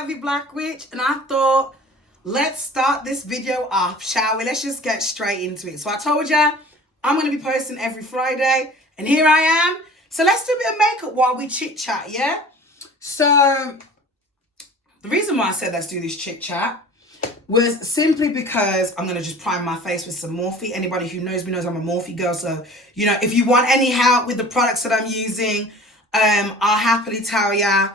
Curvy Black Witch, and I thought, let's start this video off, shall we? Let's just get straight into it. So I told ya, I'm going to be posting every Friday, and here I am. So let's do a bit of makeup while we chit chat, yeah? So the reason why I said let's do this chit chat was simply because I'm going to just prime my face with some Morphe. Anybody who knows me knows I'm a Morphe girl. So, you know, if you want any help with the products that I'm using, I'll happily tell ya.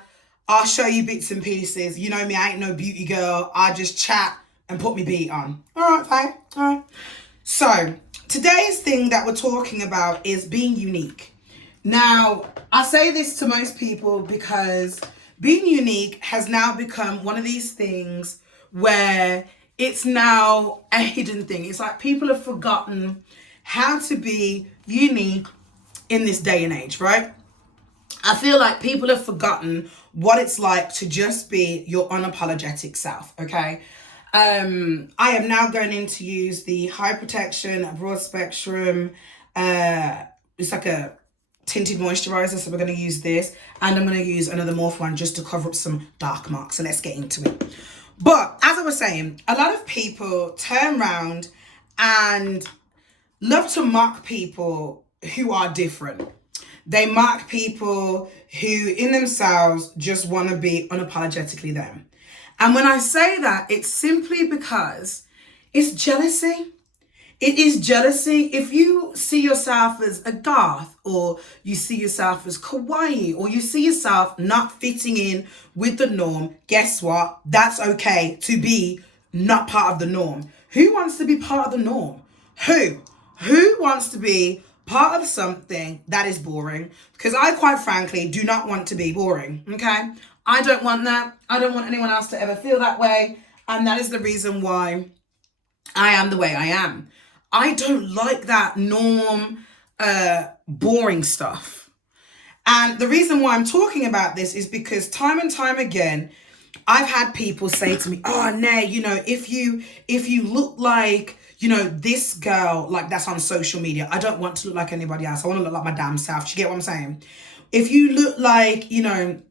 I'll show you bits and pieces. You know me, I ain't no beauty girl. I just chat and put me beat on. All right, fine. All right. So today's thing that we're talking about is being unique. Now, I say this to most people because being unique has now become one of these things where it's now a hidden thing. It's like people have forgotten how to be unique in this day and age, right? I feel like people have forgotten what it's like to just be your unapologetic self, okay? I am now going in to use the High Protection Broad Spectrum. It's like a tinted moisturizer, so we're going to use this. And I'm going to use another Morphe one just to cover up some dark marks. So let's get into it. But as I was saying, a lot of people turn around and love to mock people who are different. They mock people who in themselves just want to be unapologetically them. And when I say that, it's simply because it's jealousy. It is jealousy. If you see yourself as a goth, or you see yourself as kawaii, or you see yourself not fitting in with the norm, guess what? That's okay to be not part of the norm. Who wants to be part of the norm? Who wants to be part of something that is boring? Because I quite frankly do not want to be boring, okay? I don't want that. I don't want anyone else to ever feel that way. And that is the reason why I am the way I am. I don't like that norm, boring stuff. And the reason why I'm talking about this is because time and time again, I've had people say to me, oh, Nay, you know, if you look like, you know, this girl, like that's on social media, I don't want to look like anybody else. I want to look like my damn self. You get what I'm saying? If you look like, you know,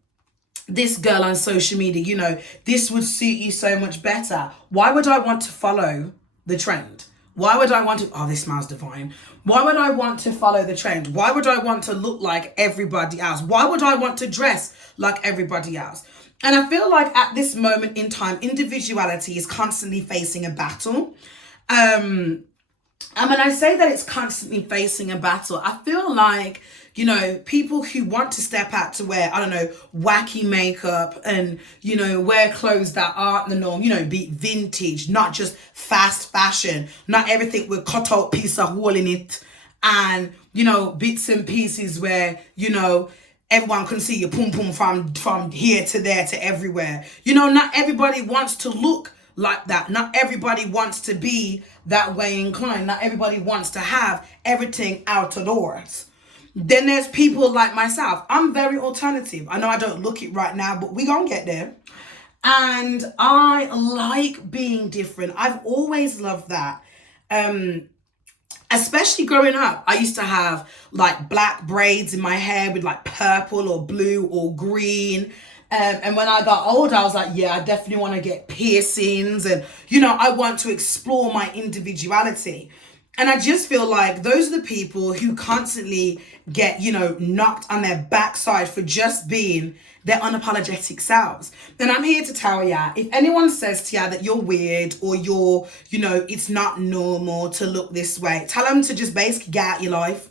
this girl on social media, you know, this would suit you so much better. Why would I want to follow the trend? Why would I want to, oh, this smells divine. Why would I want to follow the trend? Why would I want to look like everybody else? Why would I want to dress like everybody else? And I feel like at this moment in time, individuality is constantly facing a battle. And when I say that it's constantly facing a battle, I feel like, you know, people who want to step out to wear, I don't know, wacky makeup and, you know, wear clothes that aren't the norm, you know, be vintage, not just fast fashion, not everything with cut out piece of hole in it and, you know, bits and pieces where, you know, everyone can see your pum pum from here to there to everywhere. You know, not everybody wants to look like that. Not everybody wants to be that way inclined. Not everybody wants to have everything outdoors. Then there's people like myself. I'm very alternative. I know I don't look it right now, but we gonna get there. And I like being different. I've always loved that. Especially growing up, I used to have like black braids in my hair with like purple or blue or green. And when I got older, I was like, yeah, I definitely want to get piercings. And, you know, I want to explore my individuality. And I just feel like those are the people who constantly get, you know, knocked on their backside for just being their unapologetic selves. And I'm here to tell ya, if anyone says to ya that you're weird or you're, you know, it's not normal to look this way, tell them to just basically get out your life.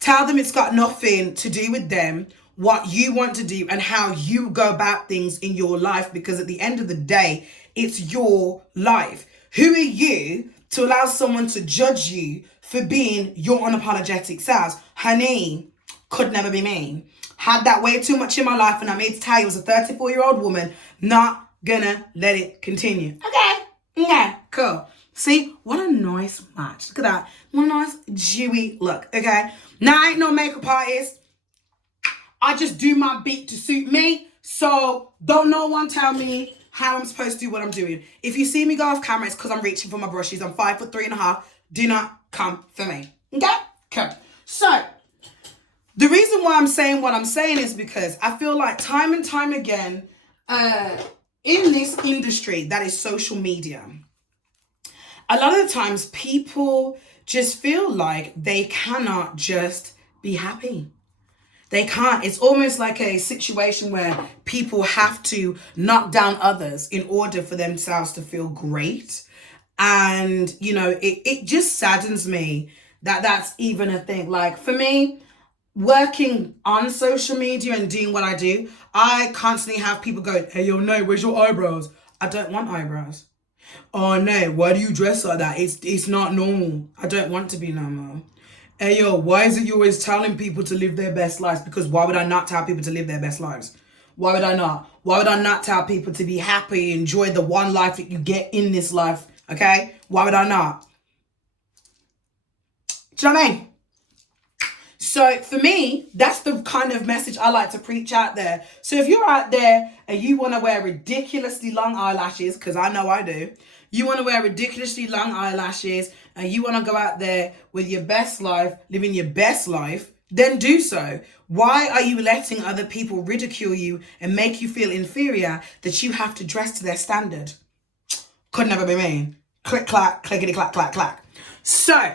Tell them it's got nothing to do with them, what you want to do and how you go about things in your life, because at the end of the day, it's your life. Who are you to allow someone to judge you for being your unapologetic selves? Honey, could never be me. Had that way too much in my life, and I'm here to tell you, as a 34-year-old woman, not gonna let it continue. Okay, cool. See, what a nice match. Look at that. What a nice dewy look, okay? Now, I ain't no makeup artist. I just do my beat to suit me. So don't no one tell me how I'm supposed to do what I'm doing. If you see me go off camera, it's because I'm reaching for my brushes. I'm 5'3.5". Do not come for me. Okay? Cool. So the reason why I'm saying what I'm saying is because I feel like time and time again, in this industry that is social media, a lot of the times people just feel like they cannot just be happy. They can't. It's almost like a situation where people have to knock down others in order for themselves to feel great. And, you know, it just saddens me that that's even a thing. Like for me, working on social media and doing what I do, I constantly have people go, hey, yo, no, where's your eyebrows? I don't want eyebrows. Oh, no, why do you dress like that? It's not normal. I don't want to be normal. Hey, yo, why is it you always telling people to live their best lives? Because why would I not tell people to live their best lives? Why would I not? Why would I not tell people to be happy, enjoy the one life that you get in this life? Okay? Why would I not? Do you know what I mean? So for me, that's the kind of message I like to preach out there. So if you're out there and you want to wear ridiculously long eyelashes, because I know I do, you want to wear ridiculously long eyelashes and you want to go out there with your best life, living your best life, then do so. Why are you letting other people ridicule you and make you feel inferior that you have to dress to their standard? Could never be me. Click, clack, clickety, clack, clack, clack. So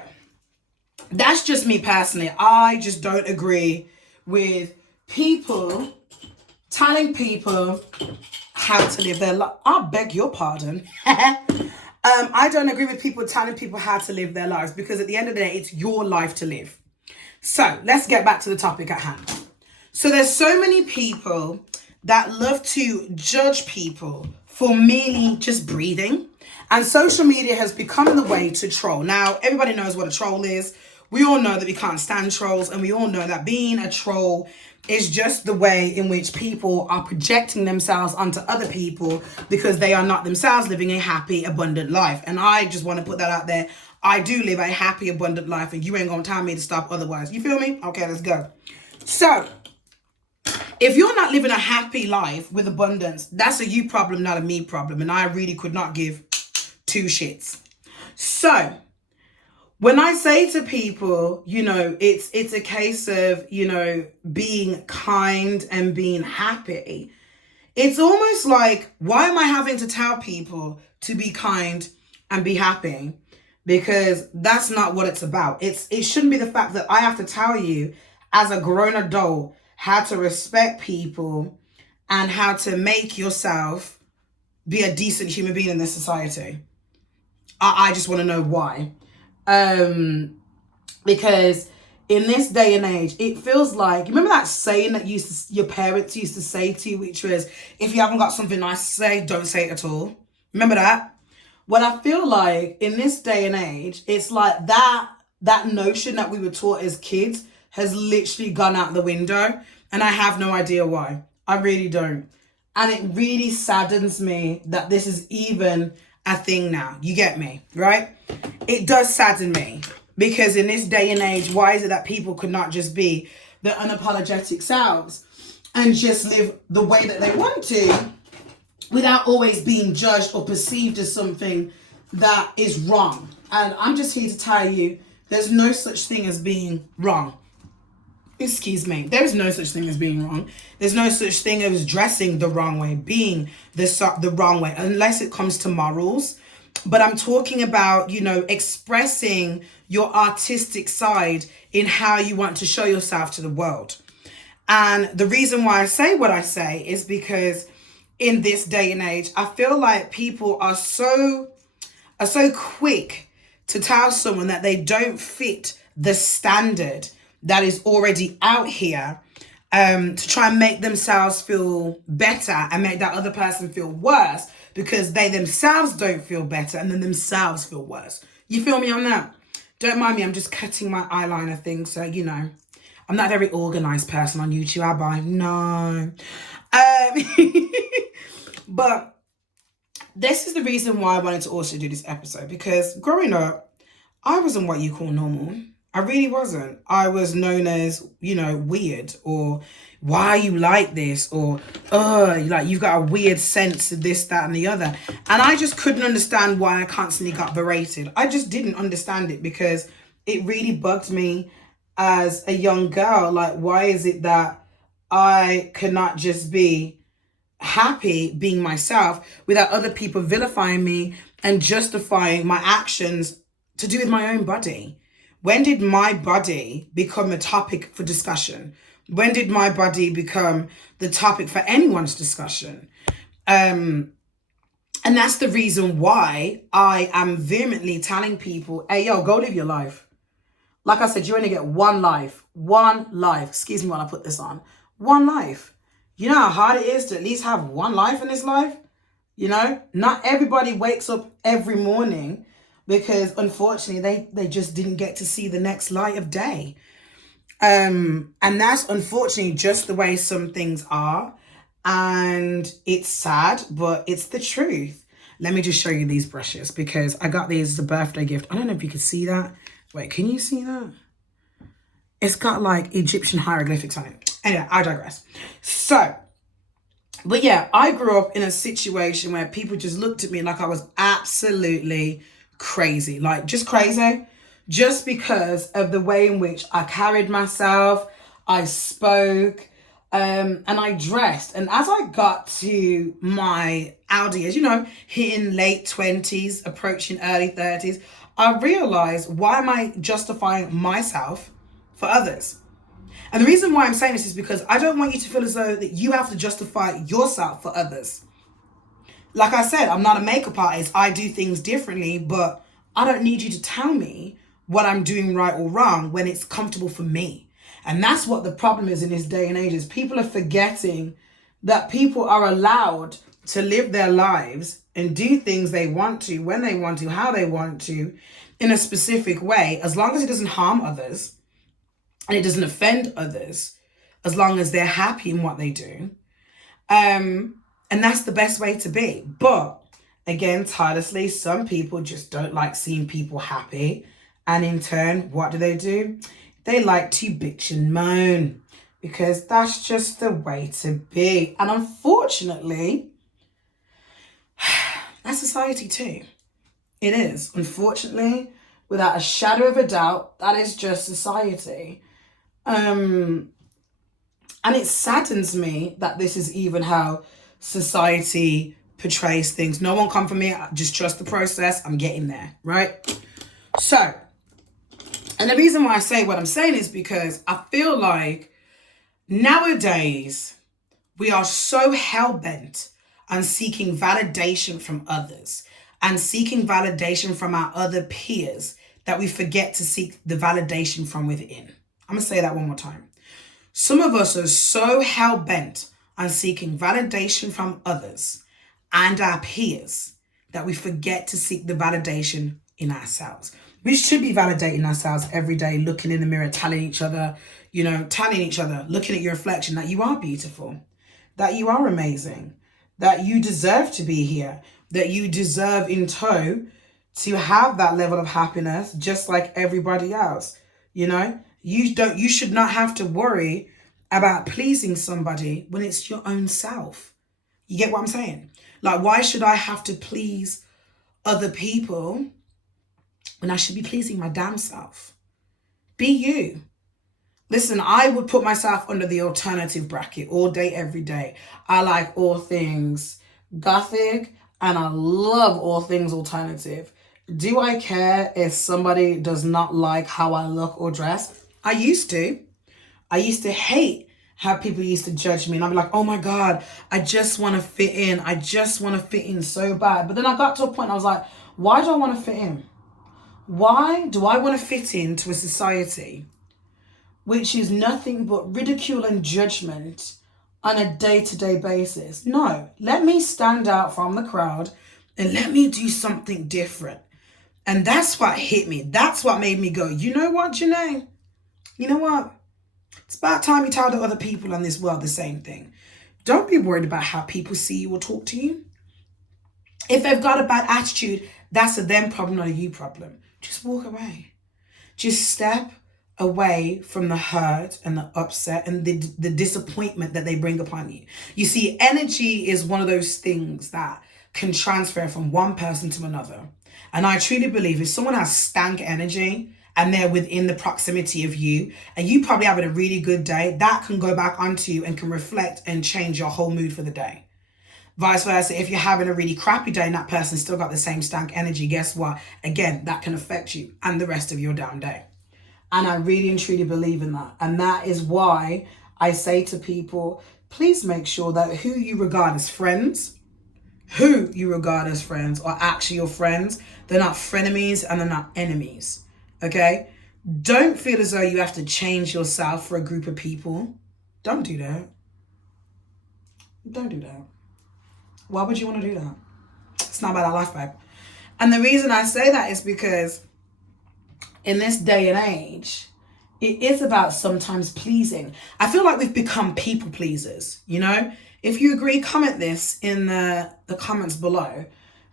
that's just me personally. I just don't agree with people telling people how to live their life. I beg your pardon. I don't agree with people telling people how to live their lives, because at the end of the day, it's your life to live. So let's get back to the topic at hand. So there's so many people that love to judge people for merely just breathing. And social media has become the way to troll. Now, everybody knows what a troll is. We all know that we can't stand trolls, and we all know that being a troll is just the way in which people are projecting themselves onto other people because they are not themselves living a happy, abundant life. And I just want to put that out there. I do live a happy, abundant life, and you ain't gonna tell me to stop otherwise. You feel me? Okay, let's go. So, if you're not living a happy life with abundance, that's a you problem, not a me problem. And I really could not give two shits. So, when I say to people, you know, it's a case of, you know, being kind and being happy, it's almost like, why am I having to tell people to be kind and be happy? Because that's not what it's about. It shouldn't be the fact that I have to tell you as a grown adult how to respect people and how to make yourself be a decent human being in this society. I just want to know why. Because in this day and age, it feels like, remember that saying that your parents used to say to you, which was, if you haven't got something nice to say, don't say it at all. Remember that? Well, I feel like in this day and age, it's like that notion that we were taught as kids has literally gone out the window, and I have no idea why. I really don't. And it really saddens me that this is even a thing now. You get me, right? It does sadden me, because in this day and age, why is it that people could not just be their unapologetic selves and just live the way that they want to without always being judged or perceived as something that is wrong? And I'm just here to tell you, there's no such thing as being wrong. Excuse me. There is no such thing as being wrong. There's no such thing as dressing the wrong way, being the wrong way, unless it comes to morals. But I'm talking about, you know, expressing your artistic side in how you want to show yourself to the world. And the reason why I say what I say is because in this day and age, I feel like people are so quick to tell someone that they don't fit the standard that is already out here, to try and make themselves feel better and make that other person feel worse, because they themselves don't feel better and then themselves feel worse. You feel me on that? Don't mind me, I'm just cutting my eyeliner thing, so, you know, I'm not a very organized person on YouTube, am I? No. But this is the reason why I wanted to also do this episode, because growing up, I wasn't what you call normal. I really wasn't. I was known as, you know, weird, or why are you like this, or like you've got a weird sense of this, that, and the other. And I just couldn't understand why I constantly got berated. I just didn't understand it, because it really bugged me as a young girl. Like, why is it that I cannot just be happy being myself without other people vilifying me and justifying my actions to do with my own body. When did my body become a topic for discussion? When did my body become the topic for anyone's discussion? And that's the reason why I am vehemently telling people, hey, yo, go live your life. Like I said, you only get one life. One life. Excuse me while I put this on. One life. You know how hard it is to at least have one life in this life? You know, not everybody wakes up every morning because unfortunately they just didn't get to see the next light of day. And that's unfortunately just the way some things are. And it's sad, but it's the truth. Let me just show you these brushes because I got these as a birthday gift. I don't know if you can see that. Wait, can you see that? It's got like Egyptian hieroglyphics on it. Anyway, I digress. So, but yeah, I grew up in a situation where people just looked at me like I was absolutely crazy. Like just crazy. Just because of the way in which I carried myself, I spoke, and I dressed. And as I got to my Audi, as you know, hitting late 20s, approaching early 30s, I realized, why am I justifying myself for others? And the reason why I'm saying this is because I don't want you to feel as though that you have to justify yourself for others. Like I said, I'm not a makeup artist. I do things differently, but I don't need you to tell me what I'm doing right or wrong when it's comfortable for me. And that's what the problem is in this day and age, is people are forgetting that people are allowed to live their lives and do things they want to, when they want to, how they want to, in a specific way, as long as it doesn't harm others and it doesn't offend others, as long as they're happy in what they do. And that's the best way to be. But again, tirelessly, some people just don't like seeing people happy. And in turn, what do? They like to bitch and moan because that's just the way to be. And unfortunately, that's society too. It is. Unfortunately, without a shadow of a doubt, that is just society. And it saddens me that this is even how society portrays things. No one come for me. Just trust the process. I'm getting there, right? So, and the reason why I say what I'm saying is because I feel like nowadays we are so hell-bent on seeking validation from others and seeking validation from our other peers that we forget to seek the validation from within. I'm going to say that one more time. Some of us are so hell-bent on seeking validation from others and our peers that we forget to seek the validation in ourselves. We should be validating ourselves every day, looking in the mirror, telling each other, looking at your reflection that you are beautiful, that you are amazing, that you deserve to be here, that you deserve in tow to have that level of happiness just like everybody else. You should not have to worry about pleasing somebody when it's your own self. You get what I'm saying? Like, why should I have to please other people when I should be pleasing my damn self? Be you. Listen, I would put myself under the alternative bracket all day, every day. I like all things gothic and I love all things alternative. Do I care if somebody does not like how I look or dress? I used to. I used to hate how people used to judge me. And I'd be like, oh my God, I just want to fit in. I just want to fit in so bad. But then I got to a point, I was like, why do I want to fit in? Why do I want to fit into a society which is nothing but ridicule and judgment on a day-to-day basis? No, let me stand out from the crowd and let me do something different. And that's what hit me. That's what made me go, you know what, Janae? You know what? It's about time you tell the other people in this world the same thing. Don't be worried about how people see you or talk to you. If they've got a bad attitude, that's a them problem, not a you problem. Just walk away. Just step away from the hurt and the upset and the disappointment that they bring upon you. You see, energy is one of those things that can transfer from one person to another. And I truly believe if someone has stank energy and they're within the proximity of you, and you probably having a really good day, that can go back onto you and can reflect and change your whole mood for the day. Vice versa, if you're having a really crappy day and that person's still got the same stank energy, guess what? Again, that can affect you and the rest of your damn day. And I really and truly believe in that. And that is why I say to people, please make sure that who you regard as friends, are actually your friends. They're not frenemies and they're not enemies. Okay? Don't feel as though you have to change yourself for a group of people. Don't do that. Don't do that. Why would you want to do that? It's not about our life, babe. And the reason I say that is because in this day and age, it is about sometimes pleasing. I feel like we've become people pleasers, you know? If you agree, comment this in the comments below.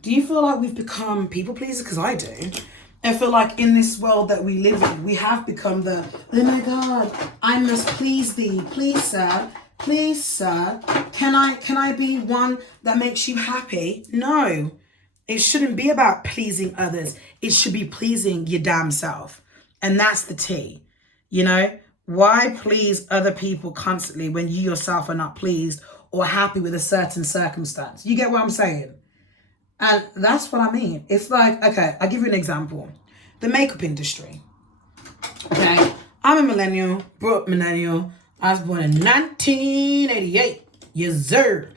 Do you feel like we've become people pleasers? Because I do. I feel like in this world that we live in, we have become oh my God, I must please thee. Please, sir. Please, sir. Can I be one that makes you happy? No. It shouldn't be about pleasing others. It should be pleasing your damn self. And that's the T. You know, why please other people constantly when you yourself are not pleased or happy with a certain circumstance? You get what I'm saying? And that's what I mean. It's like, okay, I'll give you an example. The makeup industry. Okay, I'm a millennial, brought up millennial. I was born in 1988. Yes, sir.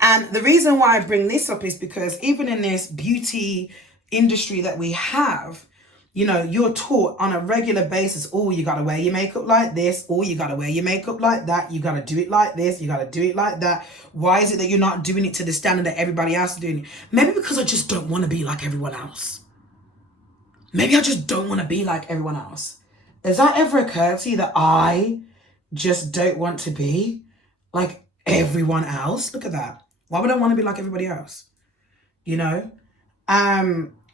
And the reason why I bring this up is because even in this beauty industry that we have, you know, you're taught on a regular basis, oh, you got to wear your makeup like this. Oh, you got to wear your makeup like that. You got to do it like this. You got to do it like that. Why is it that you're not doing it to the standard that everybody else is doing it? Maybe because I just don't want to be like everyone else. Maybe I just don't want to be like everyone else. Has that ever occurred to you that I just don't want to be like everyone else? Look at that. Why would I want to be like everybody else? You know?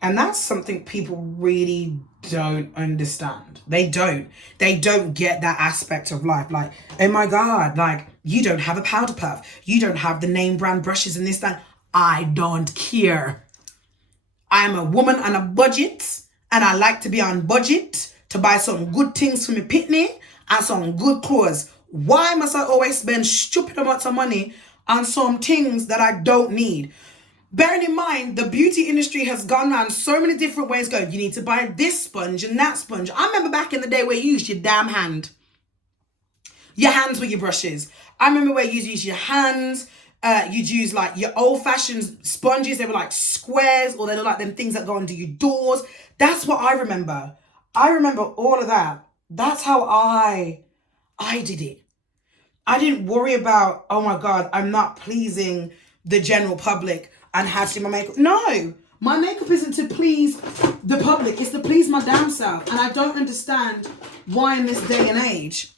And that's something people really don't understand. They don't get that aspect of life. Like, oh my God, like, you don't have a powder puff. You don't have the name brand brushes and this, that. I don't care. I'm a woman on a budget and I like to be on budget to buy some good things for me pitney and some good clothes. Why must I always spend stupid amounts of money on some things that I don't need? Bearing in mind, the beauty industry has gone around so many different ways going, you need to buy this sponge and that sponge. I remember back in the day where you used your damn hand. Your hands were your brushes. I remember where you used your hands. You'd use like your old-fashioned sponges. They were like squares, or they look like them things that go under your doors. That's what I remember. I remember all of that. That's how I did it. I didn't worry about, oh my God, I'm not pleasing the general public and how to do my makeup. No, my makeup isn't to please the public. It's to please my damn self. And I don't understand why in this day and age,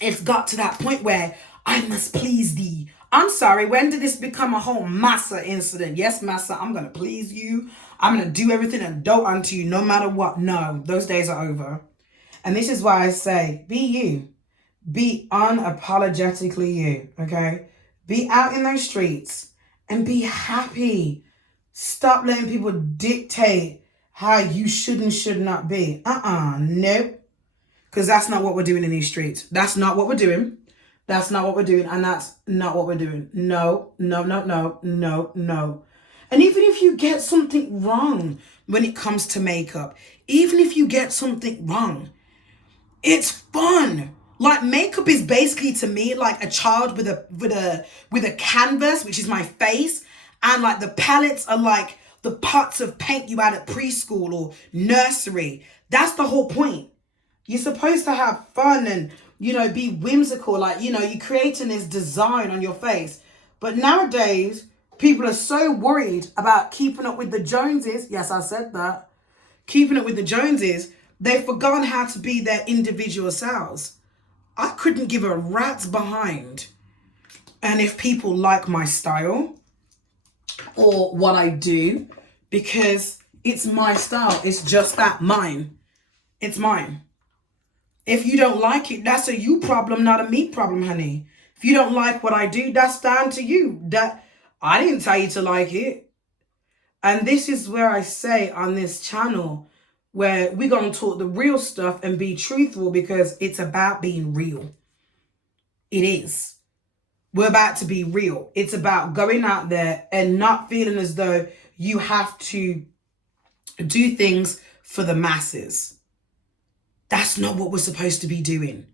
it's got to that point where I must please thee. I'm sorry, when did this become a whole massa incident? Yes, massa, I'm going to please you. I'm going to do everything and dote unto you no matter what. No, those days are over. And this is why I say, be you. Be unapologetically you, okay? Be out in those streets and be happy. Stop letting people dictate how you should and should not be. Nope. Because that's not what we're doing in these streets. That's not what we're doing. That's not what we're doing. And that's not what we're doing. No, no, no, no, no, no. And even if you get something wrong when it comes to makeup, even if you get something wrong, it's fun. Like, makeup is basically, to me, like a child with a canvas, which is my face, and like the palettes are like the pots of paint you had at preschool or nursery. That's the whole point. You're supposed to have fun and, you know, be whimsical, like, you know, you're creating this design on your face. But nowadays, people are so worried about keeping up with the Joneses. Yes, I said that. Keeping up with the Joneses. They've forgotten how to be their individual selves. I couldn't give a rat's behind. And if people like my style or what I do, because it's my style. It's just that, mine. It's mine. If you don't like it, that's a you problem, not a me problem, honey. If you don't like what I do, that's down to you. That I didn't tell you to like it. And this is where I say on this channel, where we're going to talk the real stuff and be truthful, because it's about being real. It is. We're about to be real. It's about going out there and not feeling as though you have to do things for the masses. That's not what we're supposed to be doing.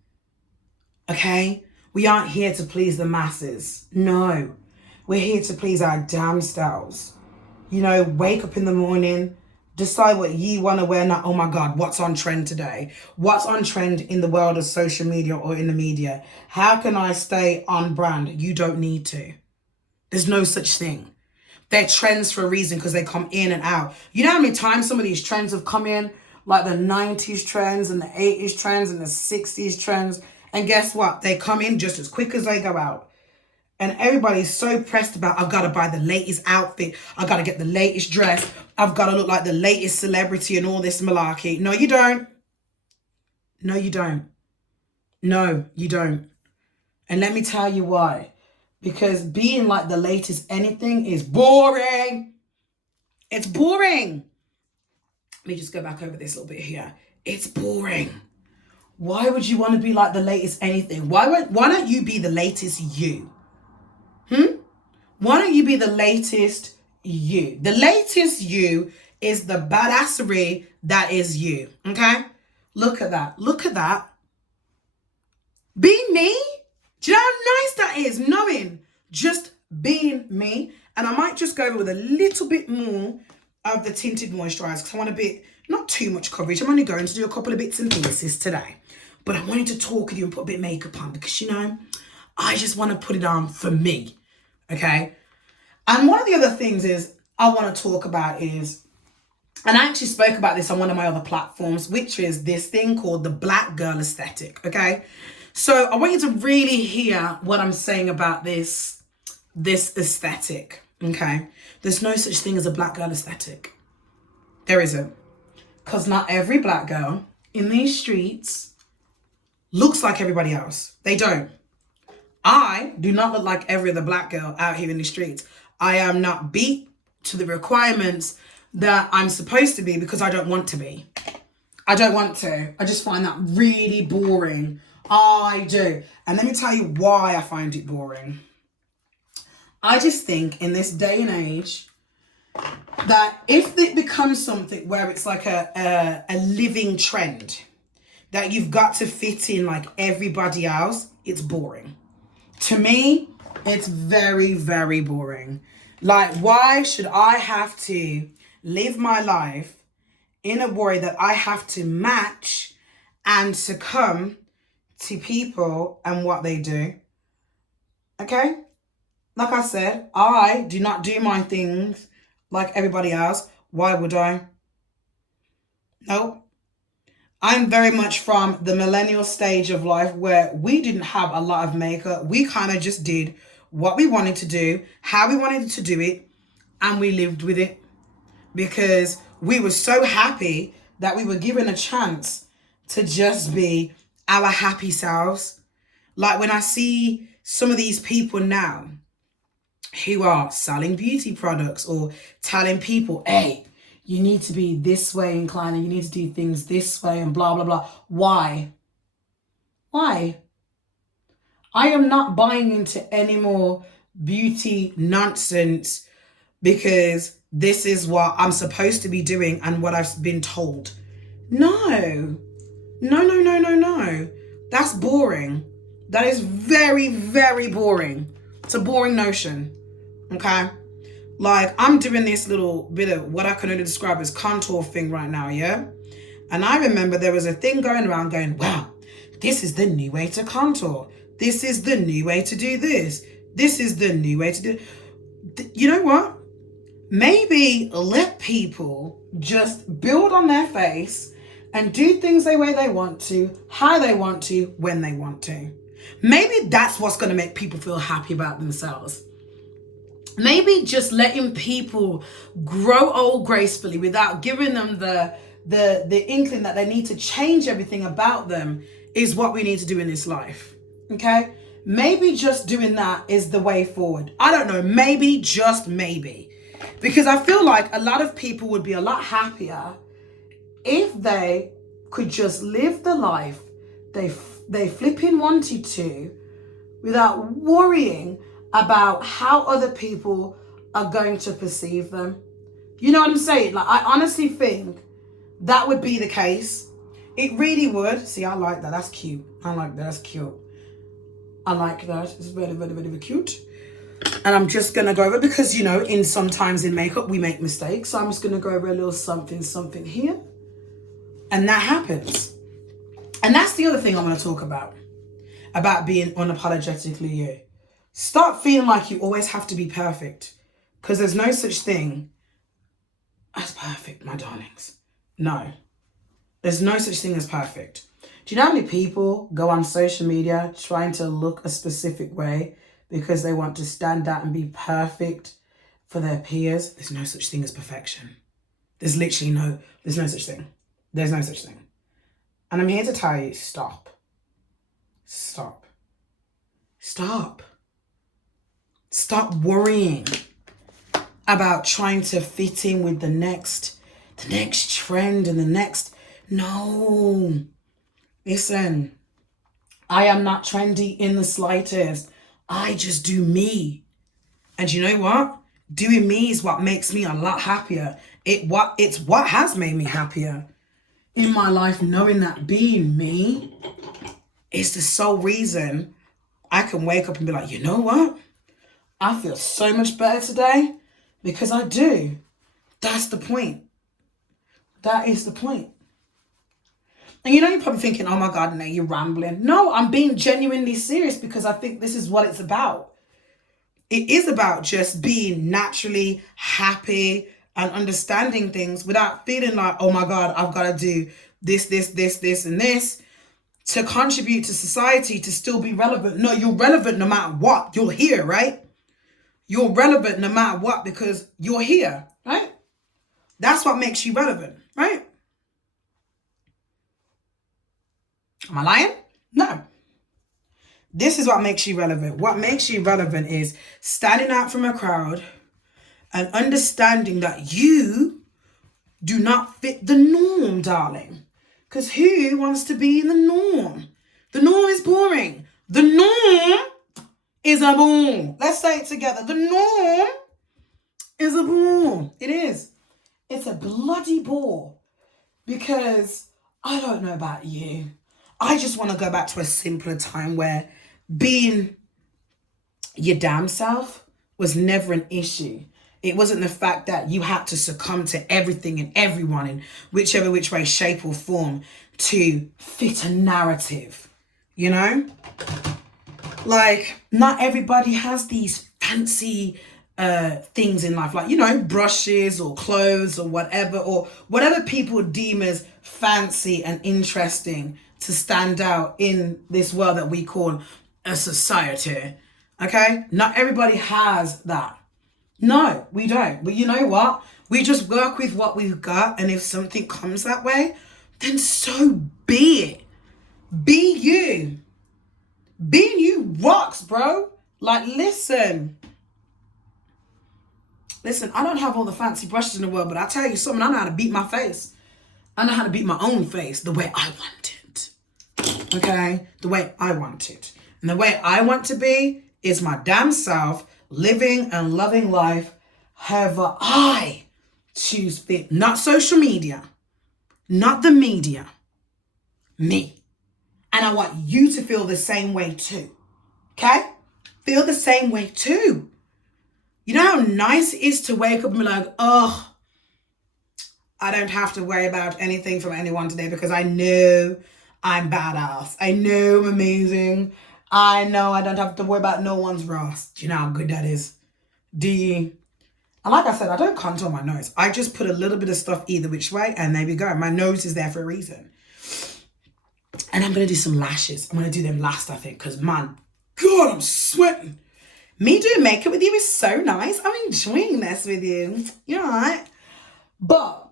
Okay? We aren't here to please the masses. No. We're here to please our damn selves. You know, wake up in the morning, decide what you want to wear. Not, oh my God, what's on trend today? What's on trend in the world of social media or in the media? How can I stay on brand? You don't need to. There's no such thing. They're trends for a reason because they come in and out. You know how many times some of these trends have come in? Like the 90s trends and the 80s trends and the 60s trends. And guess what? They come in just as quick as they go out. And everybody's so pressed about, I've got to buy the latest outfit. I've got to get the latest dress. I've got to look like the latest celebrity and all this malarkey. No, you don't. No, you don't. No, you don't. And let me tell you why. Because being like the latest anything is boring. It's boring. Let me just go back over this a little bit here. It's boring. Why would you want to be like the latest anything? Why don't you be the latest you? Why don't you be the latest you? The latest you is the badassery that is you. Okay? Look at that. Look at that. Be me. Do you know how nice that is? Knowing just being me. And I might just go over with a little bit more of the tinted moisturizer because I want a bit, not too much coverage. I'm only going to do a couple of bits and pieces today. But I wanted to talk with you and put a bit of makeup on because, you know, I just want to put it on for me. Okay? And one of the other things is I want to talk about is, and I actually spoke about this on one of my other platforms, which is this thing called the black girl aesthetic. Okay? So I want you to really hear what I'm saying about this aesthetic. Okay? There's no such thing as a black girl aesthetic. There isn't. Because not every black girl in these streets looks like everybody else. They don't. I do not look like every other black girl out here in the streets. I am not beat to the requirements that I'm supposed to be because I don't want to be. I don't want to. I just find that really boring. I do. And let me tell you why I find it boring. I just think in this day and age that if it becomes something where it's like a living trend that you've got to fit in like everybody else, it's boring. To me, it's very, very boring. Like, why should I have to live my life in a way that I have to match and succumb to people and what they do? Okay? Like I said, I do not do my things like everybody else. Why would I? Nope. I'm very much from the millennial stage of life where we didn't have a lot of makeup. We kind of just did what we wanted to do, how we wanted to do it, and we lived with it because we were so happy that we were given a chance to just be our happy selves. Like when I see some of these people now who are selling beauty products or telling people, hey, you need to be this way inclined and you need to do things this way and blah, blah, blah. Why? Why? I am not buying into any more beauty nonsense because this is what I'm supposed to be doing and what I've been told. No. No. That's boring. That is very, very boring. It's a boring notion. Okay? Like, I'm doing this little bit of what I can only describe as contour thing right now, yeah? And I remember there was a thing going around going, wow, this is the new way to contour. This is the new way to do this. This is the new way to do... You know what? Maybe let people just build on their face and do things the way they want to, how they want to, when they want to. Maybe that's what's going to make people feel happy about themselves. Maybe just letting people grow old gracefully without giving them the inkling that they need to change everything about them is what we need to do in this life. Okay? Maybe just doing that is the way forward. I don't know. Maybe, just maybe. Because I feel like a lot of people would be a lot happier if they could just live the life they flipping wanted to without worrying about how other people are going to perceive them. You know what I'm saying? Like, I honestly think that would be the case. It really would. See, I like that. That's cute. I like that. That's cute. I like that. It's very, very, very, very cute. And I'm just going to go over, because, you know, sometimes in makeup, we make mistakes. So I'm just going to go over a little something here. And that happens. And that's the other thing I want to talk about being unapologetically you. Stop feeling like you always have to be perfect, because there's no such thing as perfect, my darlings. No, there's no such thing as perfect. Do you know how many people go on social media trying to look a specific way because they want to stand out and be perfect for their peers? There's no such thing as perfection. There's no such thing. There's no such thing. And I'm here to tell you, stop. Stop. Stop. Stop worrying about trying to fit in with the next trend and the next. No. Listen, I am not trendy in the slightest. I just do me. And you know what? Doing me is what makes me a lot happier. It's what has made me happier in my life, knowing that being me is the sole reason I can wake up and be like, you know what? I feel so much better today because I do. That's the point. That is the point. And you know, you're probably thinking, oh my God, no, you're rambling. No, I'm being genuinely serious because I think this is what it's about. It is about just being naturally happy and understanding things without feeling like, oh my God, I've got to do this, and this to contribute to society to still be relevant. No, you're relevant no matter what. You're here, right? You're relevant no matter what because you're here, right? That's what makes you relevant, right? Am I lying? No. This is what makes you relevant. What makes you relevant is standing out from a crowd and understanding that you do not fit the norm, darling. Because who wants to be in the norm? The norm is boring. The norm is a bore. Let's say it together. The norm is a bore. It is. It's a bloody bore. Because I don't know about you. I just want to go back to a simpler time where being your damn self was never an issue. It wasn't the fact that you had to succumb to everything and everyone in whichever which way, shape or form to fit a narrative, you know? Like, not everybody has these fancy things in life, like, you know, brushes or clothes or whatever people deem as fancy and interesting to stand out in this world that we call a society, okay? Not everybody has that. No, we don't. But you know what? We just work with what we've got, and if something comes that way, then so be it. Be you. Being you rocks, bro. Like, listen, I don't have all the fancy brushes in the world, but I tell you something, I know how to beat my face. I know how to beat my own face the way I want it. Okay? The way I want it. And the way I want to be is my damn self, living and loving life however I choose fit. Not social media. Not the media. Me. And I want you to feel the same way too. Okay? Feel the same way too. You know how nice it is to wake up and be like, oh, I don't have to worry about anything from anyone today because I know I'm badass. I know I'm amazing. I know I don't have to worry about no one's wrath. Do you know how good that is? Do you? And like I said, I don't contour my nose. I just put a little bit of stuff either which way, and there we go. My nose is there for a reason. And I'm going to do some lashes. I'm going to do them last, I think, because, man, God, I'm sweating. Me doing makeup with you is so nice. I'm enjoying this with you. You're all right. But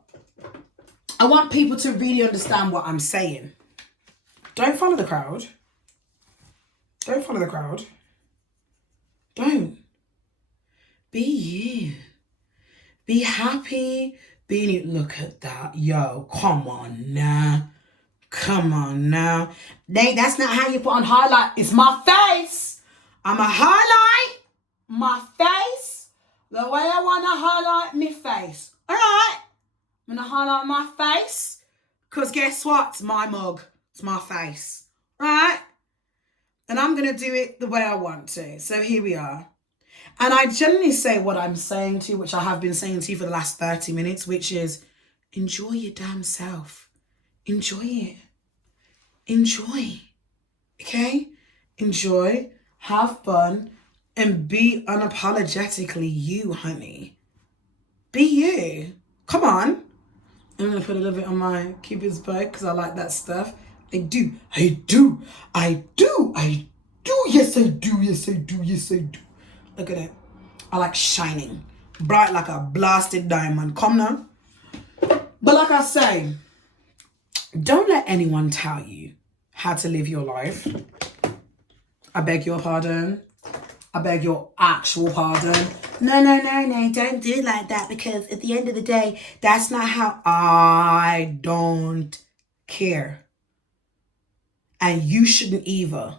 I want people to really understand what I'm saying. Don't follow the crowd. Don't follow the crowd. Don't. Be you. Be happy. Be you. Look at that. Yo, come on now. Come on now. That's not how you put on highlight. It's my face. I'ma highlight my face the way I want to highlight my face. All right? I'm going to highlight my face because guess what? It's my mug. It's my face. All right? And I'm going to do it the way I want to. So here we are. And I generally say what I'm saying to you, which I have been saying to you for the last 30 minutes, which is enjoy your damn self. Enjoy it. Enjoy. Okay? Enjoy, have fun, and be unapologetically you, honey. Be you. Come on. I'm going to put a little bit on my Cupid's bow because I like that stuff. I do. Yes, I do. Look at it. I like shining. Bright like a blasted diamond. Come now. But like I say, don't let anyone tell you how to live your life. I beg your pardon. I beg your actual pardon. No, don't do it like that because at the end of the day, that's not how I don't care. And you shouldn't either.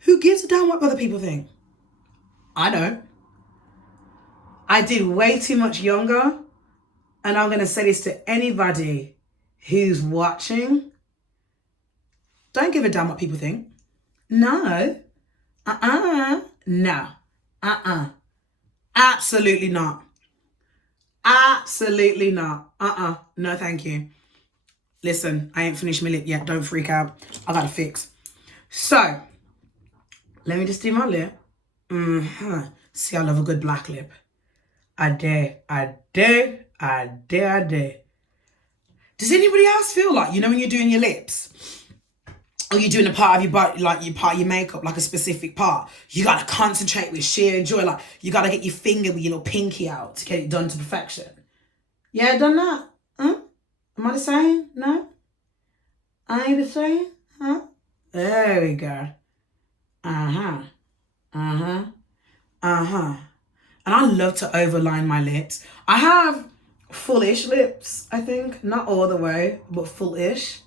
Who gives a damn what other people think? I don't. I did way too much younger. And I'm going to say this to anybody who's watching. Don't give a damn what people think. No. No. Absolutely not. Absolutely not. No, thank you. Listen, I ain't finished my lip yet. Don't freak out. I got to fix. So, let me just do my lip. See, I love a good black lip. I dare. Does anybody else feel like, you know, when you're doing your lips, or you're doing a part of your body, like your part of your makeup, like a specific part, you gotta concentrate with sheer joy, like you gotta get your finger with your little pinky out to get it done to perfection. Yeah, done that? Huh? Am I the same? No? I ain't the same? Huh? There we go. And I love to overline my lips. I have full-ish lips, I think. Not all the way, but full-ish.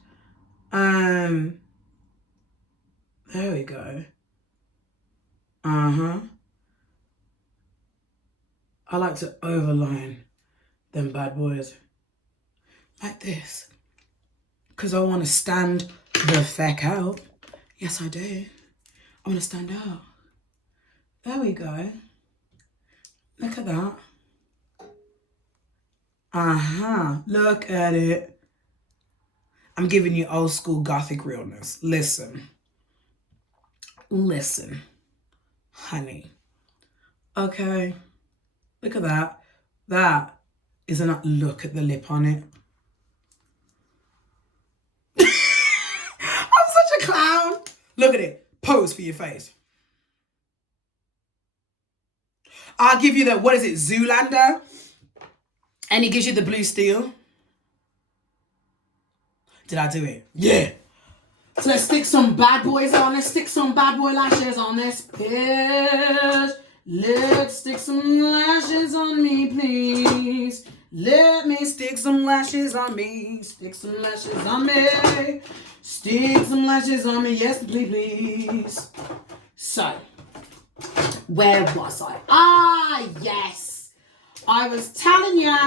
There we go. I like to overline them bad boys. Like this. Because I want to stand the feck out. Yes, I do. I want to stand out. There we go. Look at that. Look at it. I'm giving you old school gothic realness. Listen. Honey. Okay. Look at that. That is a look at the lip on it. I'm such a clown. Look at it. Pose for your face. I'll give you the, what is it, Zoolander? And he gives you the blue steel. Did I do it? Yeah. So let's stick some bad boys on. Let's stick some bad boy lashes on this bitch. Let's stick some lashes on me, please. Let me stick some lashes on me. Stick some lashes on me. Stick some lashes on me. Yes, please. So, where was I? Yes. I was telling you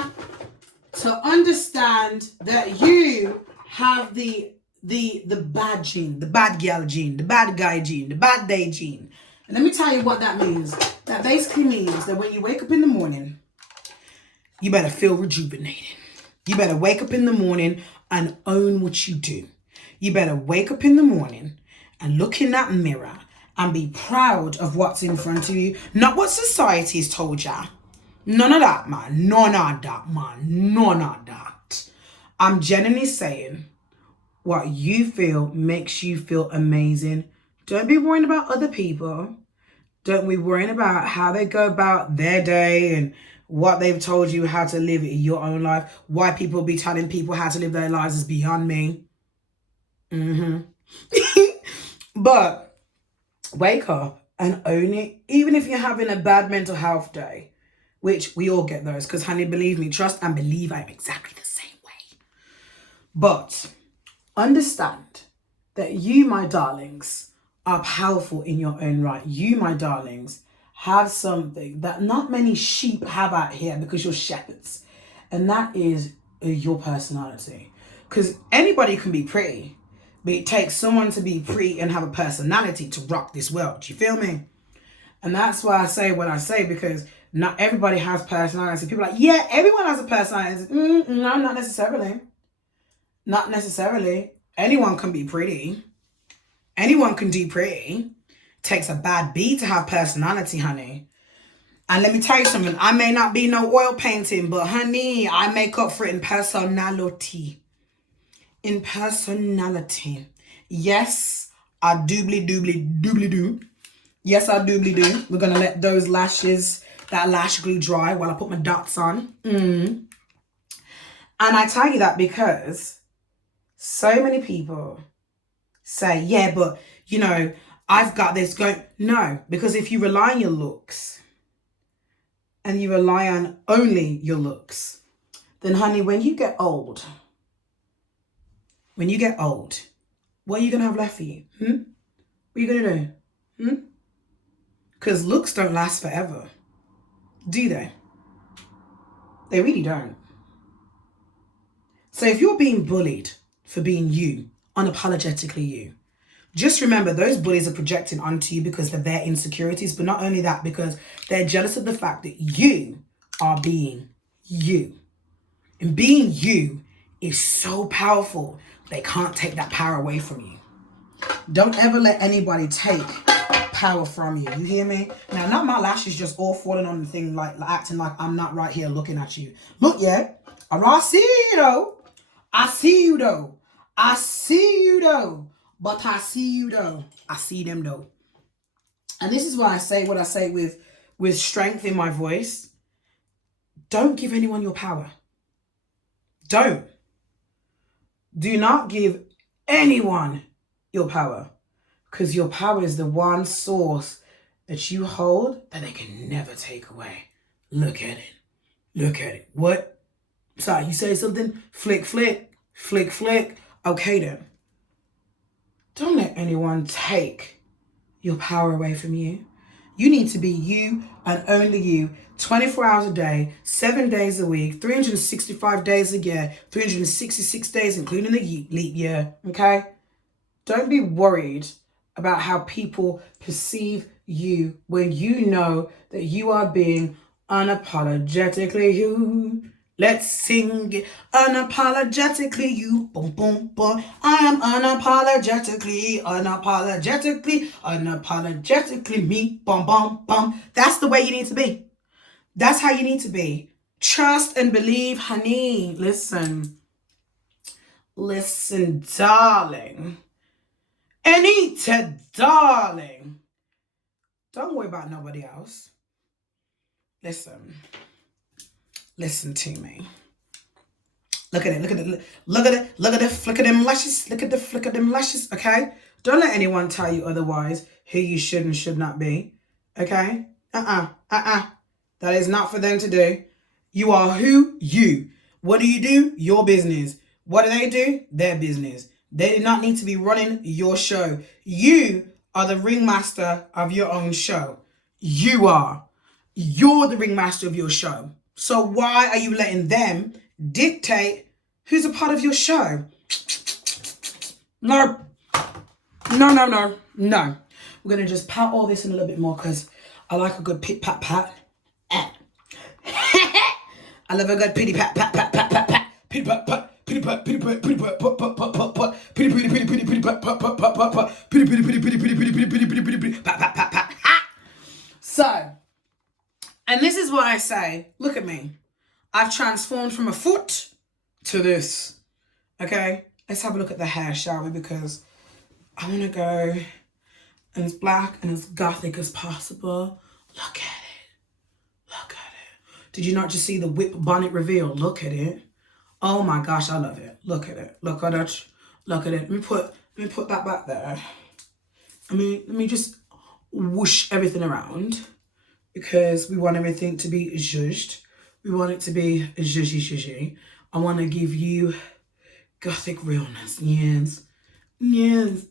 to understand that you have the bad gene, the bad girl gene, the bad guy gene, the bad day gene. And let me tell you what that means. That basically means that when you wake up in the morning, you better feel rejuvenated. You better wake up in the morning and own what you do. You better wake up in the morning and look in that mirror and be proud of what's in front of you. Not what society's told ya. None of that, man. None of that. I'm genuinely saying what you feel makes you feel amazing. Don't be worrying about other people. Don't be worrying about how they go about their day and what they've told you how to live your own life. Why people be telling people how to live their lives is beyond me. But wake up and own it. Even if you're having a bad mental health day, which we all get those, because honey, believe me, trust and believe I'm exactly the same way. But understand that you, my darlings, are powerful in your own right. You, my darlings, have something that not many sheep have out here because you're shepherds. And that is your personality. Because anybody can be pretty, but it takes someone to be pretty and have a personality to rock this world. You feel me? And that's why I say what I say, because not everybody has personality. People are like, yeah, everyone has a personality. No, not necessarily. Not necessarily. Anyone can be pretty. Anyone can do pretty. Takes a bad B to have personality, honey. And let me tell you something. I may not be no oil painting, but honey, I make up for it in personality. In personality. Yes, I doobly do. Yes, I doobly do. We're going to let those lashes, that lash glue dry while I put my dots on. And I tell you that because so many people say, yeah, but, you know, I've got this going. No, because if you rely on your looks and you rely on only your looks, then, honey, when you get old, what are you going to have left for you? What are you going to do? Because looks don't last forever. Do they? They really don't. So if you're being bullied for being you, unapologetically you, just remember those bullies are projecting onto you because of their insecurities, but not only that, because they're jealous of the fact that you are being you. And being you is so powerful, they can't take that power away from you. Don't ever let anybody take power from you. You hear me? Now, not my lashes just all falling on the thing, like acting like I'm not right here looking at you. Look, yeah. I see you, though. I see you, though. I see you, though. But I see you, though. I see them, though. And this is why I say what I say with strength in my voice. Don't give anyone your power. Don't. Do not give anyone your power. Because your power is the one source that you hold that they can never take away. Look at it. Look at it. What? Sorry, you say something? Flick, flick. Flick, flick. Okay, then. Don't let anyone take your power away from you. You need to be you and only you, 24 hours a day, 7 days a week, 365 days a year, 366 days, including the leap year, okay? Don't be worried about how people perceive you when you know that you are being unapologetically you. Let's sing it. Unapologetically you. Boom, boom, boom. I am unapologetically me. Boom, boom, boom. That's the way you need to be. That's how you need to be. Trust and believe, honey. Listen, darling. Anita, darling. Don't worry about nobody else. Listen to me. Look at it, look at it, look at it, look at the flick of them lashes, look at the flick of them lashes, okay? Don't let anyone tell you otherwise who you should and should not be, okay? That is not for them to do. You are who you. What do? Your business. What do? Their business. They do not need to be running your show. You are the ringmaster of your own show. You are. You're the ringmaster of your show. So why are you letting them dictate who's a part of your show? No. We're going to just pat all this in a little bit more because I like a good pit pat pat. I love a good pitty pat pat pat pat pat pat. Pitty pat pat. Pitty pat pitty pat pitty pat pat pat pat pat pat. Pitty pitty pitty pitty pitty pat pat pat pat pat pat. Pitty pitty pitty pitty pitty pitty pitty pitty pitty pitty pat pat pat pat. So, and this is what I say. Look at me. I've transformed from a foot to this. Okay? Let's have a look at the hair, shall we? Because I want to go and as black and as gothic as possible. Look at it. Look at it. Did you not just see the whip bonnet reveal? Look at it. Oh my gosh, I love it. Look at it. Look at it. Look at it. Let me put that back there. Let me just whoosh everything around because we want everything to be zhuzhed. We want it to be zhuzhy. I want to give you gothic realness. Yes. Yes.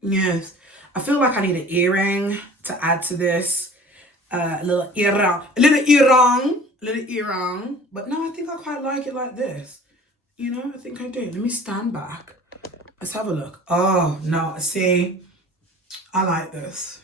Yes. I feel like I need an earring to add to this. A little earring. But no, I think I quite like it like this. You know, I think I do. Let me stand back. Let's have a look. Oh, no, see, I like this.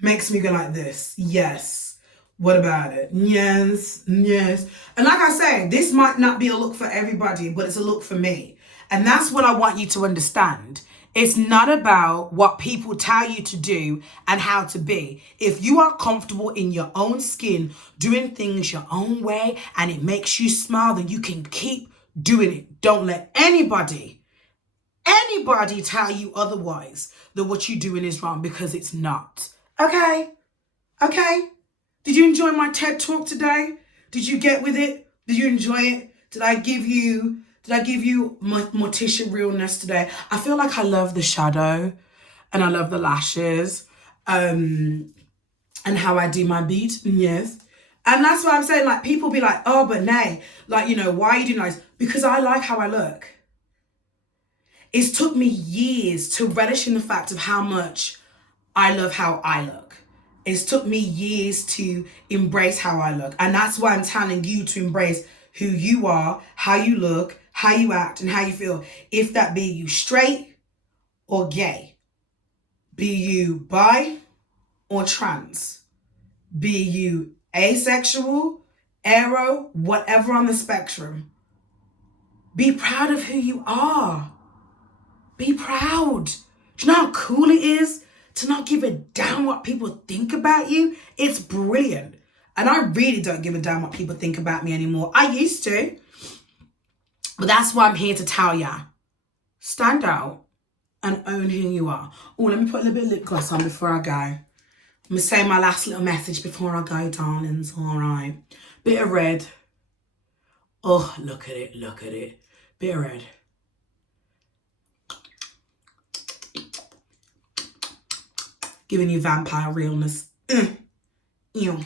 Makes me go like this. Yes. What about it? Yes, yes. And like I say, this might not be a look for everybody, but it's a look for me. And that's what I want you to understand. It's not about what people tell you to do and how to be. If you are comfortable in your own skin, doing things your own way, and it makes you smile, then you can keep doing it. Don't let anybody tell you otherwise that what you're doing is wrong, because it's not. Okay? Okay? Did you enjoy my TED Talk today? Did you get with it? Did you enjoy it? Did I give you my Morticia realness today? I feel like I love the shadow and I love the lashes and how I do my beat. Yes. And that's what I'm saying. Like, people be like, oh, but nay, like, you know, why are you doing this? Because I like how I look. It's took me years to relish in the fact of how much I love how I look. It's took me years to embrace how I look. And that's why I'm telling you to embrace who you are, how you look, how you act, and how you feel. If that be you straight or gay, be you bi or trans, be you asexual, aro, whatever on the spectrum. Be proud of who you are. Be proud. Do you know how cool it is to not give a damn what people think about you? It's brilliant. And I really don't give a damn what people think about me anymore. I used to. But that's why I'm here to tell ya. Stand out and own who you are. Oh, let me put a little bit of lip gloss on before I go. I'm going to say my last little message before I go, darlings. All right. Bit of red. Oh, look at it. Look at it. Bit of red. Giving you vampire realness. Ew.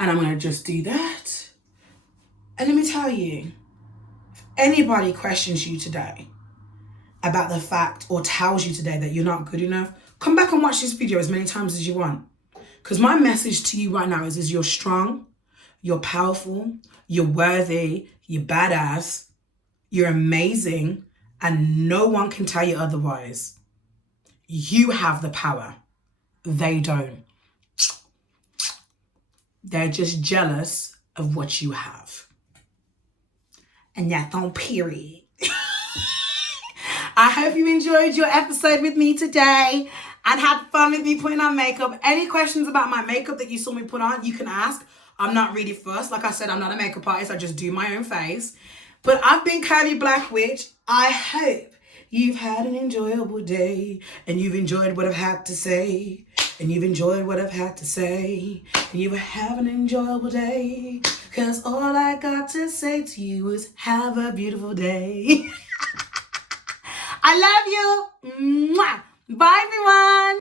And I'm going to just do that. And let me tell you, if anybody questions you today about the fact or tells you today that you're not good enough, come back and watch this video as many times as you want. Because my message to you right now is you're strong, you're powerful, you're worthy, you're badass, you're amazing, and no one can tell you otherwise. You have the power. They don't. They're just jealous of what you have. And that's on period. I hope you enjoyed your episode with me today and had fun with me putting on makeup. Any questions about my makeup that you saw me put on, you can ask. I'm not really fussed. Like I said, I'm not a makeup artist. I just do my own face. But I've been Curvy Black Witch. I hope you've had an enjoyable day and you've enjoyed what I've had to say. And you've enjoyed what I've had to say. And you have an enjoyable day. Because all I got to say to you is have a beautiful day. I love you. Mwah. Bye, everyone.